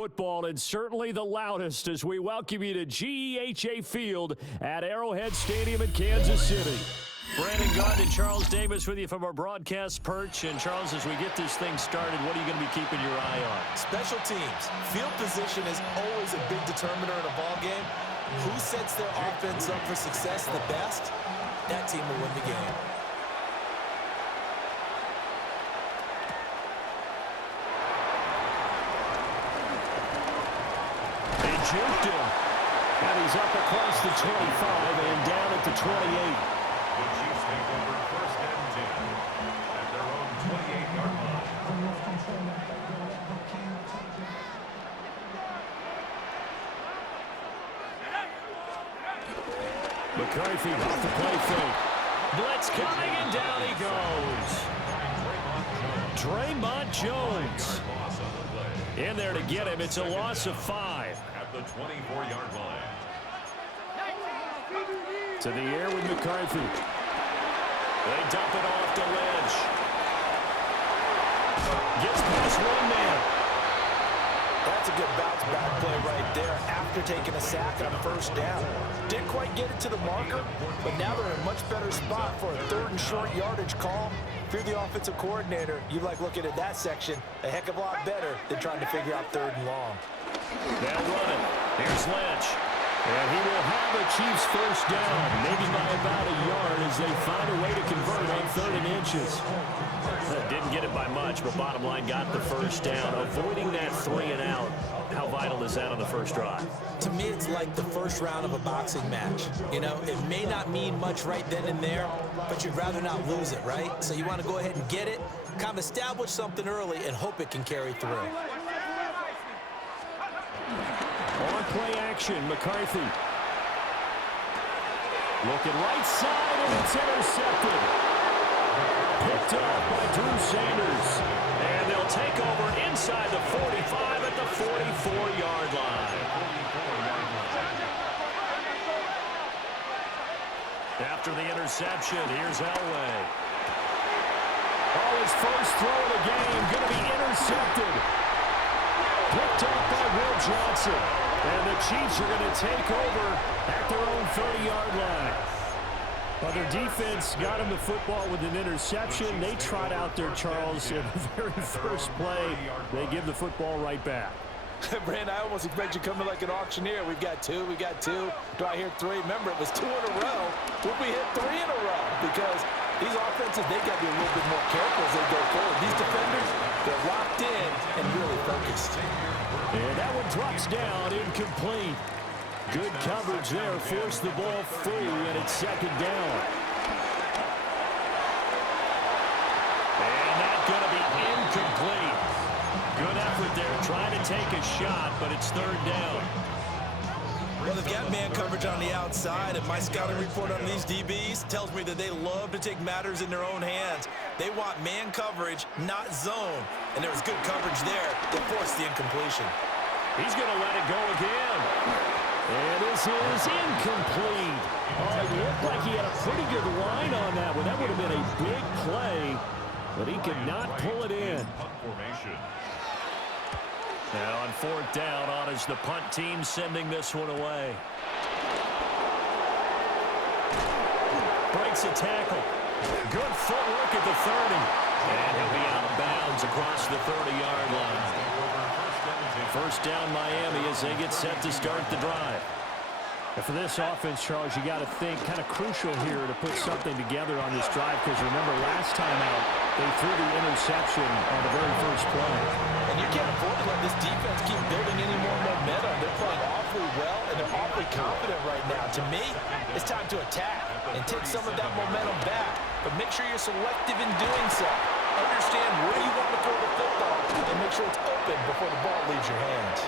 Football, and certainly the loudest as we welcome you to GEHA Field at Arrowhead Stadium in Kansas City. Brandon Gaunt and Charles Davis with you from our broadcast perch. And Charles, as we get this thing started, what are you going to be keeping your eye on? Special teams. Field position is always a big determiner in a ball game. Who sets their offense up for success the best, that team will win the game. Juked him. And he's up across the 25 and down at the 28. The Chiefs take over first and 10 at their own 28-yard line. McCarthy off the play fake. Blitz coming and down he goes. Draymond Jones. In there to get him. It's a loss of 5. At the 24-yard line. To the air with McCarthy. They dump it off to Lynch. Gets past one man. That's a good bounce back play right there after taking a sack on first down. Didn't quite get it to the marker, but now they're in a much better spot for a third and short yardage call. If you're the offensive coordinator, you like looking at that section a heck of a lot better than trying to figure out third and long. They'll run it. Here's Lynch. And he will have a Chiefs first down, maybe by about a yard as they find a way to convert on 3rd and inches. Didn't get it by much, but bottom line got the first down. Avoiding that 3 and out. How vital is that on the first drive? To me, it's like the first round of a boxing match. You know, it may not mean much right then and there, but you'd rather not lose it, right? So you want to go ahead and get it, kind of establish something early, and hope it can carry through. On play action, McCarthy. Looking right side, and it's intercepted. Picked up by Drew Sanders. And they'll take over inside the 45 at the 44-yard line. After the interception, here's Elway. Oh, his first throw of the game going to be intercepted. Picked up by Will Johnson. And the Chiefs are going to take over at their own 30-yard line. Well, their defense got him the football with an interception. They trot out there, Charles, in the very first play. They give the football right back. Brand, I almost expect you coming like an auctioneer. We've got two. Do I hear 3? Remember, it was 2 in a row. Would we hit 3 in a row? Because these offenses, they got to be a little bit more careful as they go forward. These defenders, they're locked in and really focused. And that one drops down, incomplete. Good coverage there, forced the ball free, and it's 2nd down. And that's going to be incomplete. Good effort there, trying to take a shot, but it's 3rd down. Well, they've got man coverage on the outside, and my scouting report on these DBs tells me that they love to take matters in their own hands. They want man coverage, not zone. And there was good coverage there that forced the incompletion. He's going to let it go again. And this is incomplete. Oh, it looked like he had a pretty good line on that one. That would have been a big play, but he could not pull it in. Now on 4th down, on is the punt team sending this one away. Breaks a tackle. Good footwork at the 30. And he'll be out of bounds across the 30-yard line. First down Miami as they get set to start the drive. And for this offense, Charles, you got to think kind of crucial here to put something together on this drive, because remember last time out they threw the interception on the very first play. And you can't afford to let this defense keep building any more momentum. They're playing awfully well, and they're awfully confident right now. To me, it's time to attack and take some of that momentum back. But make sure you're selective in doing so. Understand where you want to throw the football and make sure it's open before the ball leaves your hands.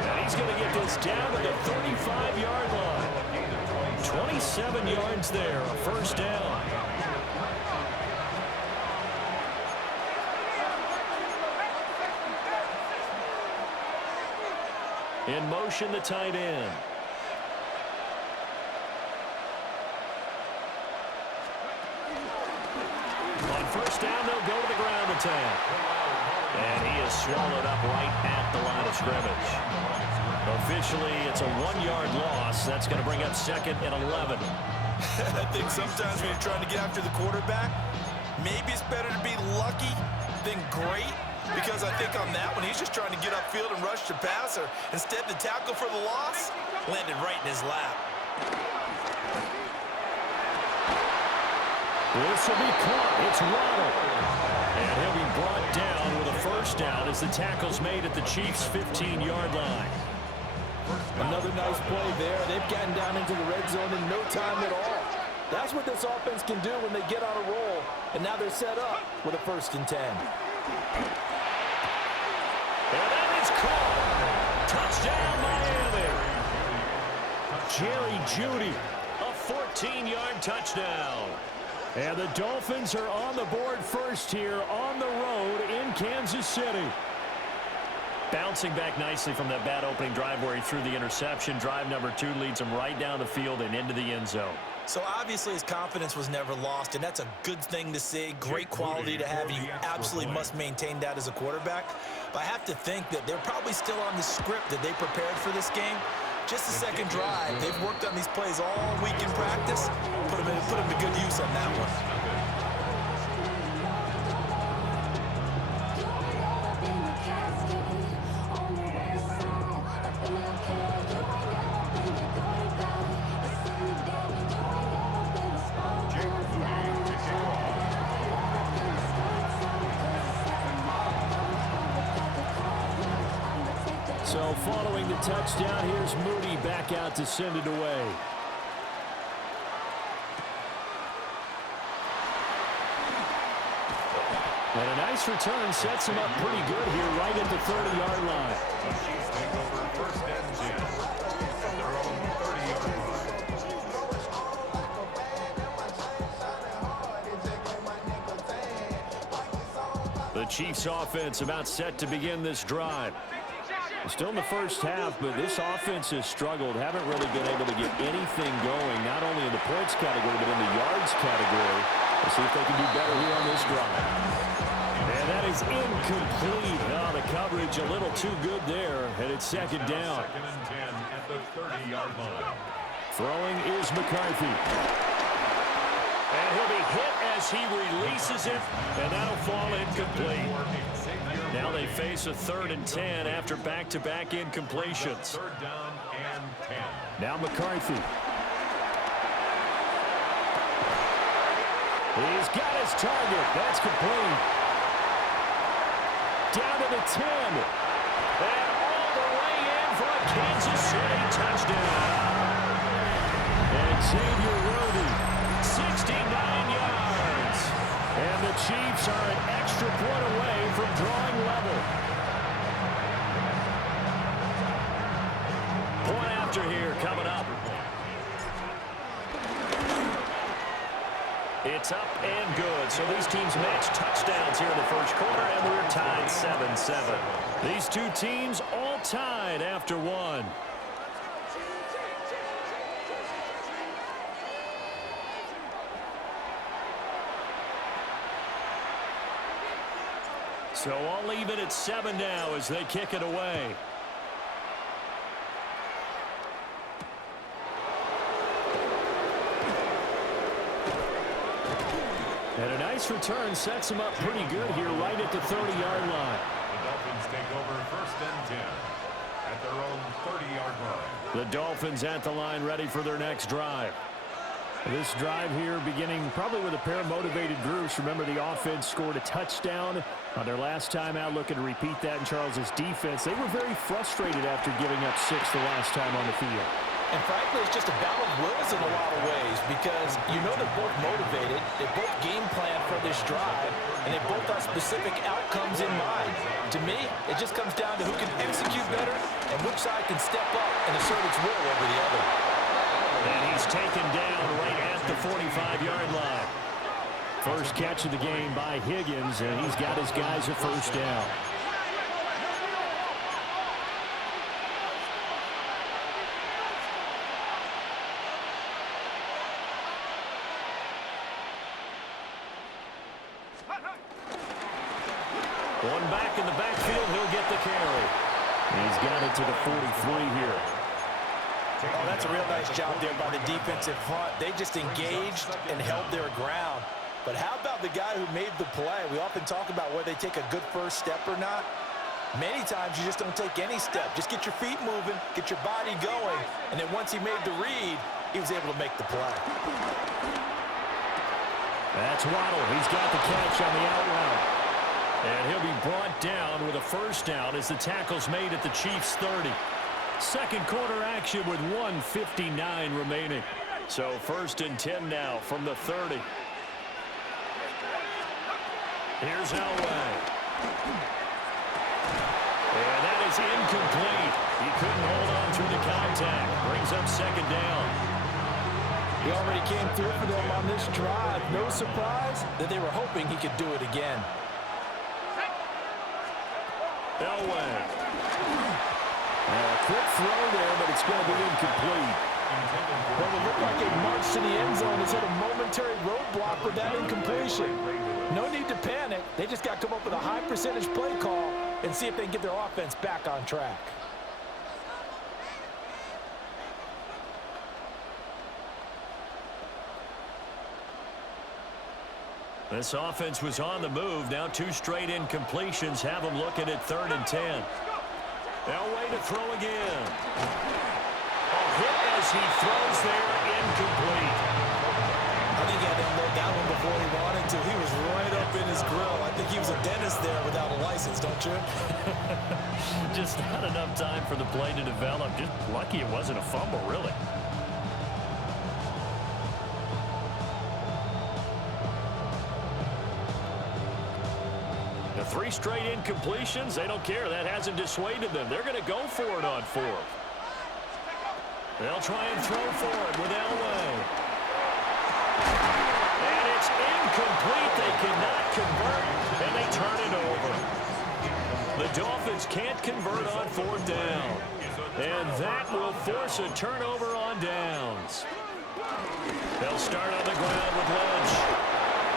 And he's going to get this down to the 35-yard line. 27 yards there, a first down. In motion, the tight end. On first down, they'll go to the ground attack. And he is swallowed up right at the line of scrimmage. Officially, it's a 1-yard loss. That's going to bring up 2nd and 11. I think sometimes when you're trying to get after the quarterback, maybe it's better to be lucky than great, because I think on that one, he's just trying to get upfield and rush the passer. Instead, the tackle for the loss landed right in his lap. This will be caught. It's Waddle. And he'll be brought down with a first down as the tackle's made at the Chiefs' 15-yard line. Another nice play there. They've gotten down into the red zone in no time at all. That's what this offense can do when they get on a roll. And now they're set up with a 1st and 10. And that is caught. Touchdown, Miami. Jerry Jeudy, a 14-yard touchdown. And the Dolphins are on the board first here on the road in Kansas City. Bouncing back nicely from that bad opening drive where he threw the interception. Drive number 2 leads him right down the field and into the end zone. So obviously his confidence was never lost, and that's a good thing to see. Great quality to have. You absolutely must maintain that as a quarterback. But I have to think that they're probably still on the script that they prepared for this game. Just the second drive. They've worked on these plays all week in practice. Put them to good use on that one. So following the touchdown, here's Moody back out to send it away. And a nice return sets him up pretty good here right at the 30-yard line. The Chiefs take over 1st and 10 from their own 30-yard line. The Chiefs offense about set to begin this drive. Still in the first half, but this offense has struggled. Haven't really been able to get anything going, not only in the points category, but in the yards category. We'll see if they can do better here on this drive. And that is incomplete. Oh, the coverage a little too good there, and it's 2nd down. 2nd and 10 at the 30-yard line. Throwing is McCarthy. And he'll be hit as he releases it, and that'll fall incomplete. Now they face a 3rd and 10 after back-to-back incompletions. 3rd down and 10. Now McCarthy. He's got his target. That's complete. Down to the 10. And all the way in for a Kansas City touchdown. And Xavier Rhodey, 69 yards. And the Chiefs are an extra point away from drawing level. Point after here coming up. It's up and good. So these teams match touchdowns here in the first quarter, and we're tied 7-7. These two teams all tied after one. So I'll leave it at 7 now as they kick it away. And a nice return sets him up pretty good here right at the 30-yard line. The Dolphins take over 1st and 10 at their own 30-yard line. The Dolphins at the line ready for their next drive. This drive here beginning probably with a pair of motivated groups. Remember, the offense scored a touchdown on their last time out, looking to repeat that in Charles's defense. They were very frustrated after giving up 6 the last time on the field. And frankly, it's just a battle of wills in a lot of ways, because you know they're both motivated, they both game plan for this drive, and they both have specific outcomes in mind. To me, it just comes down to who can execute better and which side can step up and assert its will over the other. And he's taken down right at the 45-yard line. First catch of the game by Higgins, and he's got his guys a first down. One back in the backfield. He'll get the carry. He's got it to the 43 here. Oh, that's a real nice job there by the defensive front. They just engaged and held their ground. But how about the guy who made the play? We often talk about whether they take a good first step or not. Many times you just don't take any step. Just get your feet moving, get your body going, and then once he made the read, he was able to make the play. That's Waddle. He's got the catch on the out route. And he'll be brought down with a first down as the tackle's made at the Chiefs' 30. Second quarter action with 1:59 remaining. So 1st and 10 now from the 30. Here's Elway. And that is incomplete. He couldn't hold on through the contact. Brings up second down. He already came through for them on this drive. No surprise that they were hoping he could do it again. Elway. A quick throw there, but it's going to be incomplete. Well, it looked like a march to the end zone has hit a momentary roadblock with that incompletion. No need to panic. They just got to come up with a high percentage play call and see if they can get their offense back on track. This offense was on the move. Now 2 straight incompletions have them looking at 3rd and 10. Elway to throw again. A hit as he throws there, incomplete. I think he had to unload that one before he wanted to. He was right up in his grill. I think he was a dentist there without a license, don't you? Just not enough time for the play to develop. Just lucky it wasn't a fumble, really. The 3 straight incompletions, they don't care. That hasn't dissuaded them. They're going to go for it on 4th. They'll try and throw for it with Elway. And it's incomplete. They cannot convert, and they turn it over. The Dolphins can't convert on 4th down. And that will force a turnover on downs. They'll start on the ground with Lynch.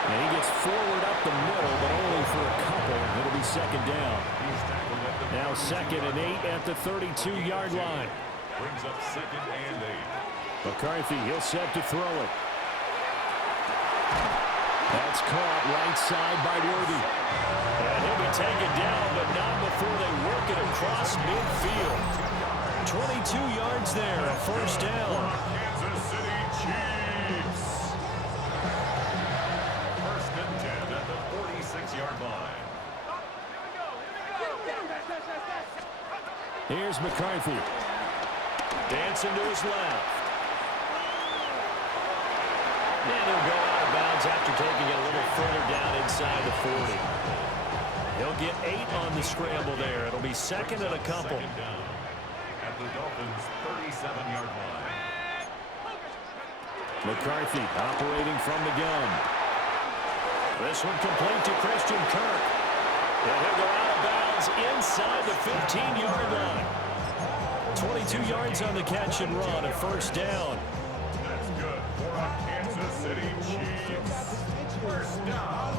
And he gets forward up the middle, but only for a couple. It'll be second down. Now 2nd and 8 at the 32-yard line. Brings up 2nd and 8. McCarthy, he'll set to throw it. That's caught right side by Worthy. And he'll be taken down, but not before they work it across midfield. 22 yards there, a first down. Kansas City Chiefs. 1st and 10 at the 46-yard line. Here's McCarthy. Dancing to his left. And he'll go out of bounds after taking it a little further down inside the 40. He'll get 8 on the scramble there. It'll be 2nd and a couple. Second down at the Dolphins' 37-yard line. McCarthy operating from the gun. This one complete to Christian Kirk. And he'll go out of bounds inside the 15-yard line. 22 yards on the catch and run, a first down. That's good for our Kansas City Chiefs. First down.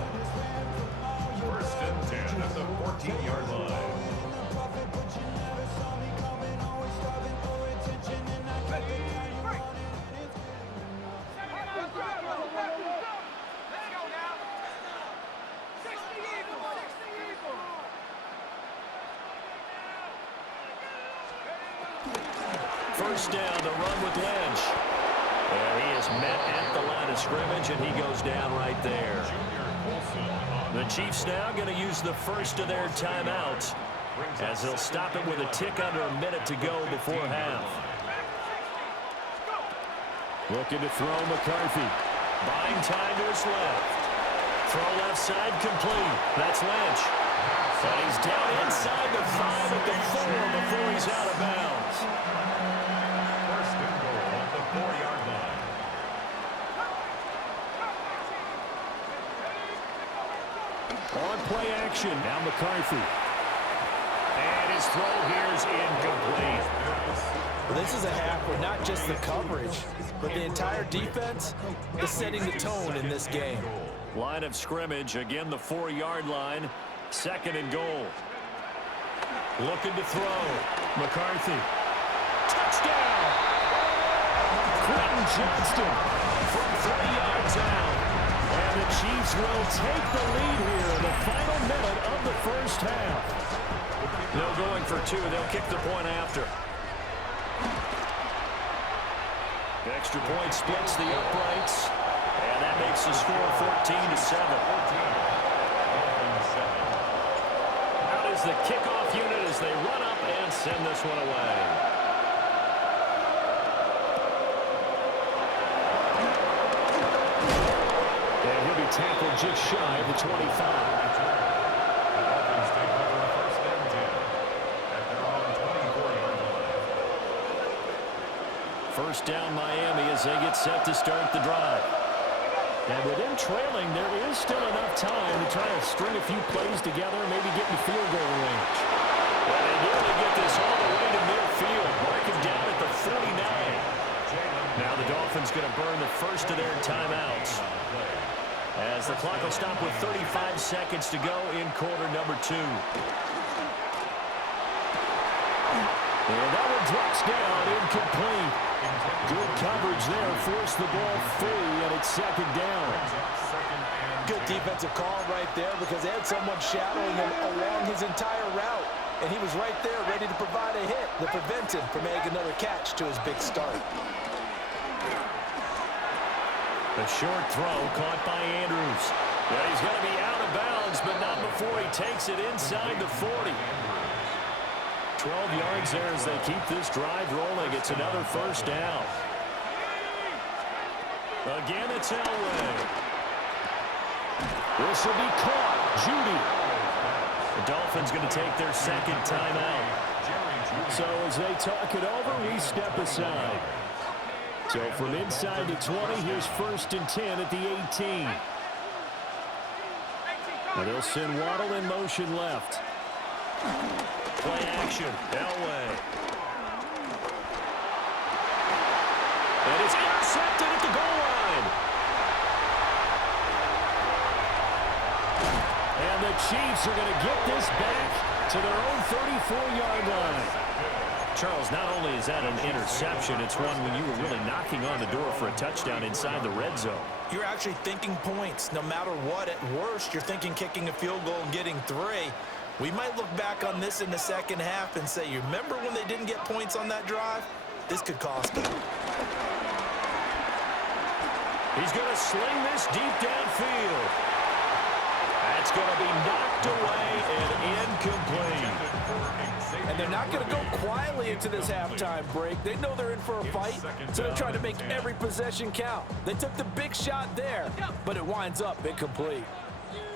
1st and 10 at the 14-yard line. First down, the run with Lynch. And he is met at the line of scrimmage, and he goes down right there. The Chiefs now going to use the first of their timeouts as they'll stop it with a tick under a minute to go before half. Looking to throw McCarthy. Buying time to his left. Throw left side complete. That's Lynch. And he's down inside the 5 at the 4 before he's out of bounds. First and goal at the 4-yard line. On play action, now McCarthy. And his throw here is incomplete. Well, this is a half where not just the coverage, but the entire defense is setting the tone in this game. Line of scrimmage, again the 4-yard line. Second and goal. Looking to throw. McCarthy. Touchdown! Quentin Johnston from 30 yards out. And the Chiefs will take the lead here in the final minute of the first half. No going for two. They'll kick the point after. Extra point splits the uprights. And that makes the score 14-7. Out is the kickoff unit as they run up and send this one away. And he'll be tackled just shy of the 25. First down Miami as they get set to start the drive. And with them trailing, there is still enough time to try to string a few plays together and maybe get in field goal range. Well, they nearly get this all the way to midfield, marking down at the 49. Now the Dolphins going to burn the first of their timeouts, as the clock will stop with 35 seconds to go in quarter number 2. And that one drops down, incomplete. Good coverage there, forced the ball free, and it's second down. Good defensive call right there, because they had someone shadowing him along his entire route, and he was right there ready to provide a hit that prevents him from making another catch to his big start. A short throw caught by Andrews. Yeah, he's going to be out of bounds, but not before he takes it inside the 40. 12 yards there as they keep this drive rolling. It's another first down. Again, it's Elway. This will be caught. Judy. The Dolphins going to take their second timeout. So as they talk it over, we step aside. So from inside the 20, here's 1st and 10 at the 18. And they'll send Waddle in motion left. Play action, Elway. And it's intercepted at the goal line. And the Chiefs are going to get this back to their own 34-yard line. Charles, not only is that an interception, it's one when you were really knocking on the door for a touchdown inside the red zone. You're actually thinking points. No matter what, at worst, you're thinking kicking a field goal and getting 3. We might look back on this in the second half and say, you remember when they didn't get points on that drive? This could cost them. He's going to sling this deep downfield. That's going to be knocked away and incomplete. And they're not going to go quietly into this halftime break. They know they're in for a fight, so they're trying to make every possession count. They took the big shot there, but it winds up incomplete.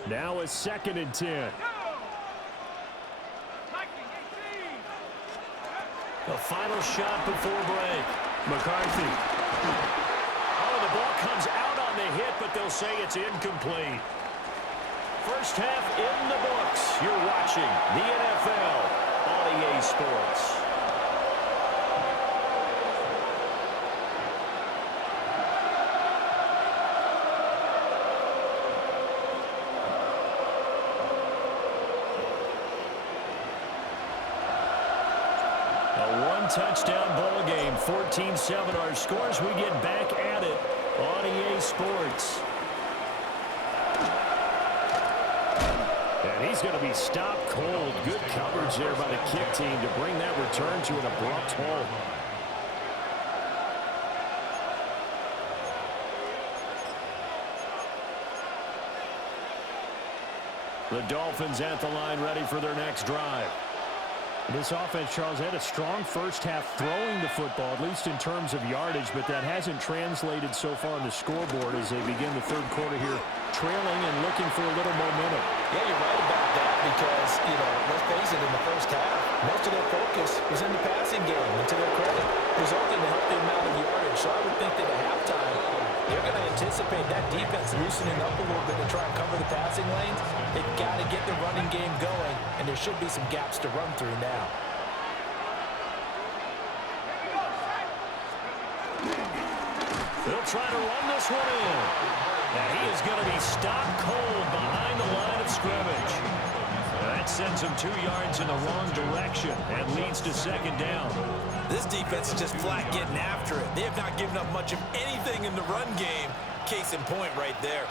Now a 2nd and 10. The final shot before break. McCarthy. Oh, the ball comes out on the hit, but they'll say it's incomplete. First half in the books. You're watching the NFL on EA Sports. Touchdown ball game, 14-7 our scores. We get back at it on EA Sports. And he's going to be stopped cold. Good coverage there by the kick team to bring that return to an abrupt halt. The Dolphins at the line ready for their next drive. This offense, Charles, had a strong first half throwing the football, at least in terms of yardage, but that hasn't translated so far on the scoreboard as they begin the third quarter here, trailing and looking for a little momentum. Yeah, you're right about that because, let's face it, in the first half, most of their focus was in the passing game, and to their credit, resulting in a healthy amount of yardage. So I would think that at halftime, they're going to anticipate that defense loosening up a little bit to try and cover the passing lanes. They've got to get the running game going, and there should be some gaps to run through now. They'll try to run this one in. And he is going to be stopped cold behind the line of scrimmage. That sends them 2 yards in the wrong direction and leads to second down. This defense is just flat getting after it. They have not given up much of anything in the run game. Case in point right there.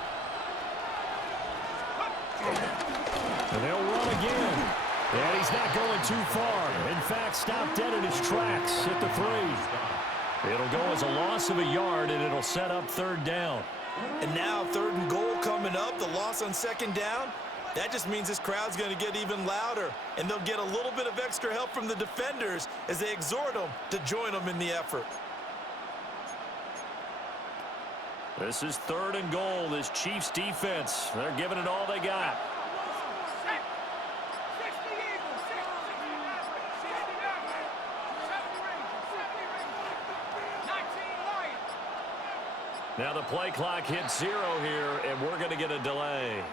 And they'll run again. And he's not going too far. In fact, stopped dead in his tracks at the 3. It'll go as a loss of a yard, and it'll set up third down. And now 3rd and goal coming up. The loss on second down. That just means this crowd's going to get even louder, and they'll get a little bit of extra help from the defenders as they exhort them to join them in the effort. This is 3rd and goal. This Chiefs defense, they're giving it all they got. Now the play clock hits 0 here, and we're going to get a delay.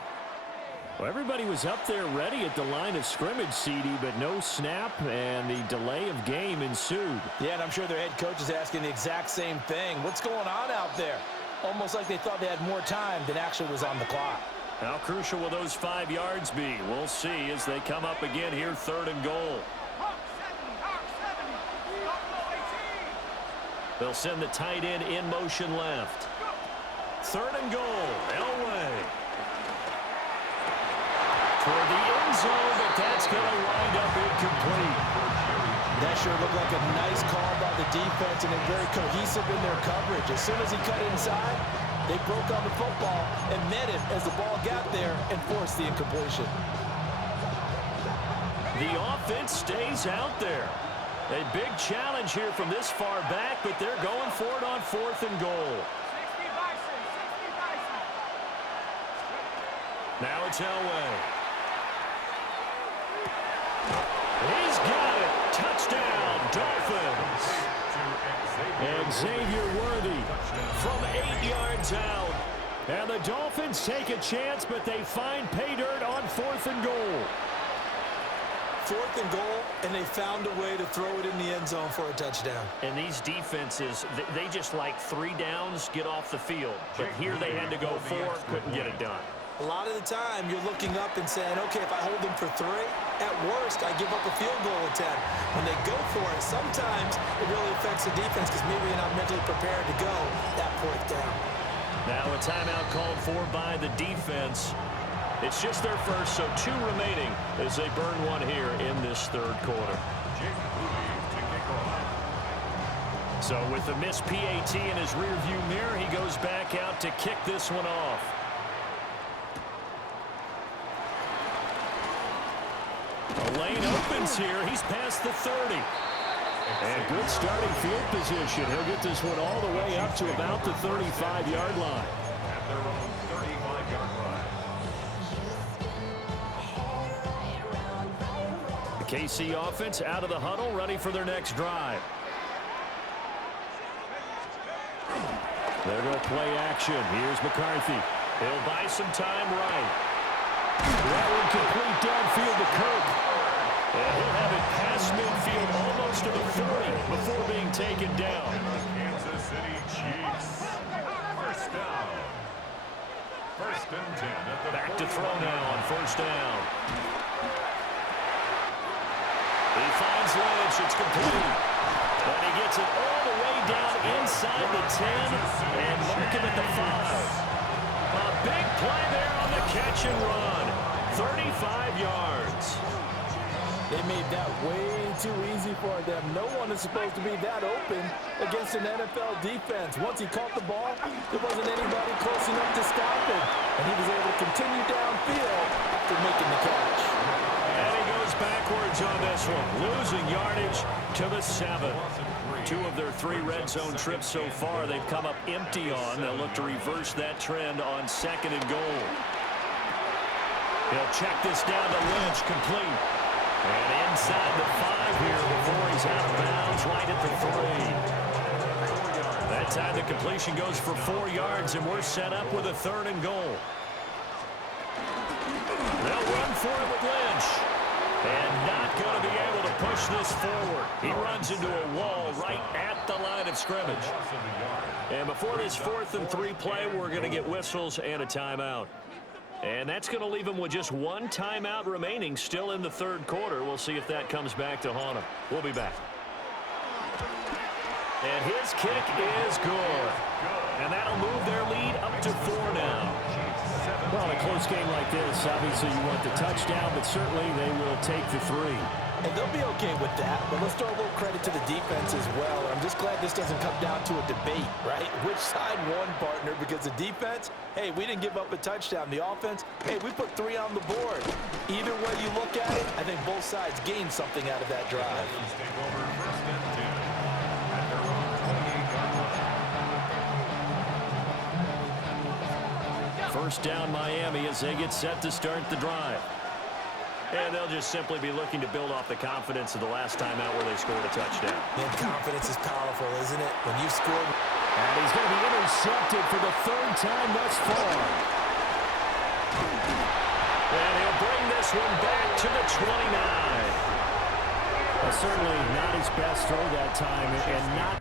Well, everybody was up there ready at the line of scrimmage, CD, but no snap, and the delay of game ensued. Yeah, and I'm sure their head coach is asking the exact same thing. What's going on out there? Almost like they thought they had more time than actually was on the clock. How crucial will those 5 yards be? We'll see as they come up again here, 3rd and goal. They'll send the tight end in motion left. 3rd and goal, Elway. Toward the end zone, but that's going to wind up incomplete. That sure looked like a nice call by the defense, and they're very cohesive in their coverage. As soon as he cut inside, they broke on the football and met him as the ball got there and forced the incompletion. The offense stays out there. A big challenge here from this far back, but they're going for it on 4th and goal. Now it's Elway. He's got it. Touchdown, Dolphins. And Xavier Worthy from 8 yards out. And the Dolphins take a chance, but they find pay dirt on 4th and goal. 4th and goal, and they found a way to throw it in the end zone for a touchdown. And these defenses, they just like 3 downs, get off the field. But here they had to go 4, couldn't get it done. A lot of the time, you're looking up and saying, okay, if I hold them for 3, at worst, I give up a field goal attempt. When they go for it, sometimes it really affects the defense because maybe you're not mentally prepared to go that 4th down. Now a timeout called for by the defense. It's just their first, so 2 remaining as they burn one here in this 3rd quarter. So with the missed PAT in his rearview mirror, he goes back out to kick this one off. The lane opens here. He's past the 30. And good starting field position. He'll get this one all the way up to about the 35-yard line. At their own 35-yard line. The KC offense out of the huddle, ready for their next drive. They're going to play action. Here's McCarthy. He'll buy some time right. That one complete downfield to Kirk. And he'll have it past midfield almost to the 40 before being taken down. Kansas City Chiefs. First down. 1st and 10 at the Back to throw now on 1st down. He finds Lynch. It's complete. But he gets it all the way down inside the 10 and mark him at the 5. A big play there on the catch and run. 35 yards. They made that way too easy for them. No one is supposed to be that open against an NFL defense. Once he caught the ball, there wasn't anybody close enough to stop him. And he was able to continue downfield after making the catch. And he goes backwards on this one, losing yardage to the 7. 2 of their 3 red zone trips so far they've come up empty on. They'll look to reverse that trend on 2nd and goal. He'll check this down to Lynch, complete. And inside the 5 here before he's out of bounds, right at the 3. That time the completion goes for 4 yards, and we're set up with a 3rd and goal. They'll run for it with Lynch. And not going to be able to push this forward. He runs into a wall right at the line of scrimmage. And before this 4th and 3 play, we're going to get whistles and a timeout. And that's going to leave him with just one timeout remaining still in the third quarter. We'll see if that comes back to haunt him. We'll be back. And his kick is good. And that'll move their lead up to 4 now. Well, in a close game like this, obviously you want the touchdown, but certainly they will take the 3. And they'll be okay with that, but let's throw a little credit to the defense as well. I'm just glad this doesn't come down to a debate, right? Which side won, partner? Because the defense, hey, we didn't give up a touchdown. The offense, hey, we put 3 on the board. Either way you look at it, I think both sides gained something out of that drive. Take over first and 10 at their own 28-yard line. First down Miami as they get set to start the drive. And they'll just simply be looking to build off the confidence of the last time out where they scored a touchdown. Man, confidence is powerful, isn't it? When you scored. And he's going to be intercepted for the 3rd time thus far. And he'll bring this one back to the 29. Well, certainly not his best throw that time, and not